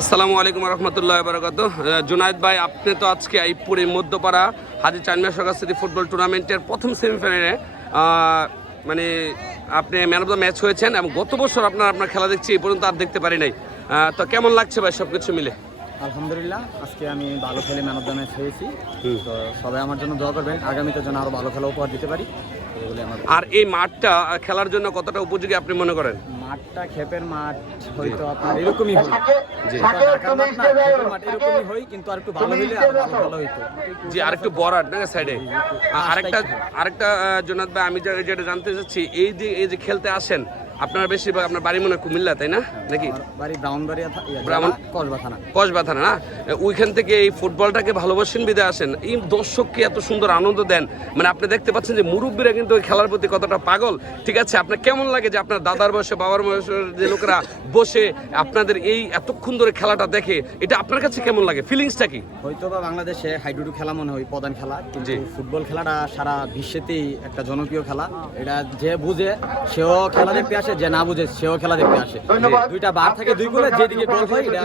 আসসালামু আলাইকুম রহমতুল্লাহ বরকত। জুনায়দ ভাই, আপনি তো আজকে আইপুরে মধ্যপাড়া হাজি চানমিয়া সরকার সিটি ফুটবল টুর্নামেন্টের প্রথম সেমিফাইনালে মানে আপনি ম্যান অফ দ্য ম্যাচ হয়েছেন এবং গত বছর আপনার আপনার খেলা দেখছি, এই পর্যন্ত আর দেখতে পারি নাই। তো কেমন লাগছে ভাই সব কিছু মিলে? আলহামদুলিল্লাহ আজকে আমি ভালো খেলে ম্যান অফ দ্য ম্যাচ হয়েছি। তো সবাই আমার জন্য দোয়া করবেন আগামীতে যেন আরও ভালো খেলা উপহার দিতে পারি। আর এই মাঠটা খেলার জন্য কতটা উপযোগী আপনি মনে করেন? মাঠটা খেপের মাঠ হয়তো আপনার এরকমই হয়। না, এরকমই হয় কিন্তু আর একটু ভালো হইলে ভালো ভালো হইতো। জি আরেকটু বড় আপনাকে সাইডে? আরেকটা আরেকটা জুনাদ ভাই আমি যা- যেটা জানতে চাচ্ছি এই যে এই যে খেলতে আসেন আপনারা বেশিরভাগ আপনার বাড়ি মনে হয় কুমিল্লা তাই না? নাকি? বাড়ি কসবা থানা কসবা থানা। না? ওইখান থেকে এই ফুটবলটাকে ভালোবাসেন বিদে আসেন। এই দর্শককে এত সুন্দর আনন্দ দেন। মানে আপনি দেখতে পাচ্ছেন যে মুরব্বীরা কিন্তু ওই খেলার প্রতি কতটা পাগল। ঠিক আছে আপনার কেমন লাগে যে আপনার দাদার বয়সে বাবার বয়সের যে লোকেরা বসে আপনাদের এই এতক্ষণ ধরে খেলাটা দেখে এটা আপনার কাছে কেমন লাগে? ফিলিংসটা কি? হয়তো বা বাংলাদেশে হাইডুডু খেলা মনে হয় প্রধান খেলা। কিন্তু ফুটবল খেলাটা সারা বিশ্বেতেই একটা জনপ্রিয় খেলা। এটা যে বুঝে সেও খেলা দেখতে আসে। যে না বুঝে সেও খেলা দেখতে আসে। দুইটা বার থেকে দুই গোলে যেদিকে গোল হয় এটা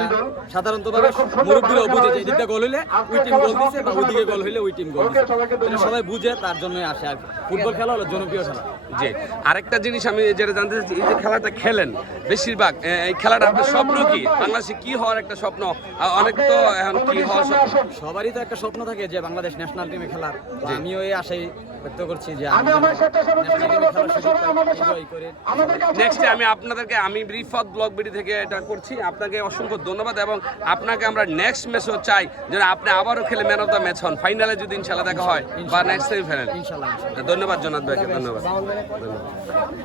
সাধারণত ভাবে মুরব্বীরাও বুঝে যে এদিকটা গোল হইলে ওই টিম গোল দিছে বা ওইদিকে গোল হইলে ওই টিম গোল দিছে। সবাই বুঝে তার জন্যই আসে আর ফুটবল খেলা হলো জনপ্রিয় খেলা। যে আরেকটা জিনিস আমি যেটা জানতে চাচ্ছি এই যে খেলাটা খেলেন বেশিরভাগ এই খেলাটা আপনার স্বপ্ন কি? বাংলাদেশে কি হওয়ার একটা স্বপ্ন? অনেক তো এখন কি হওয়ার স্বপ্ন? সবারই তো একটা স্বপ্ন থাকে যে বাংলাদেশ ন্যাশনাল টিমে খেলার। আমিও এই আশাই ব্যক্ত করছি যে নেক্সট আমি আপনাদেরকে আমি রিফাত ব্লগ বিডি থেকে এটা করছি। আপনাকে অসংখ্য ধন্যবাদ এবং আপনাকে আমরা নেক্সট ম্যাচও চাই যেন আপনি আবারও খেলে ম্যান অফ দ্য ম্যাচ হন। ফাইনালে যদি ইনশাল্লাহ দেখা হয় বা নেক্সট সেমিফাইনাল ধন্যবাদ জনাদ ভাইকে ধন্যবাদ। ধন্যবাদ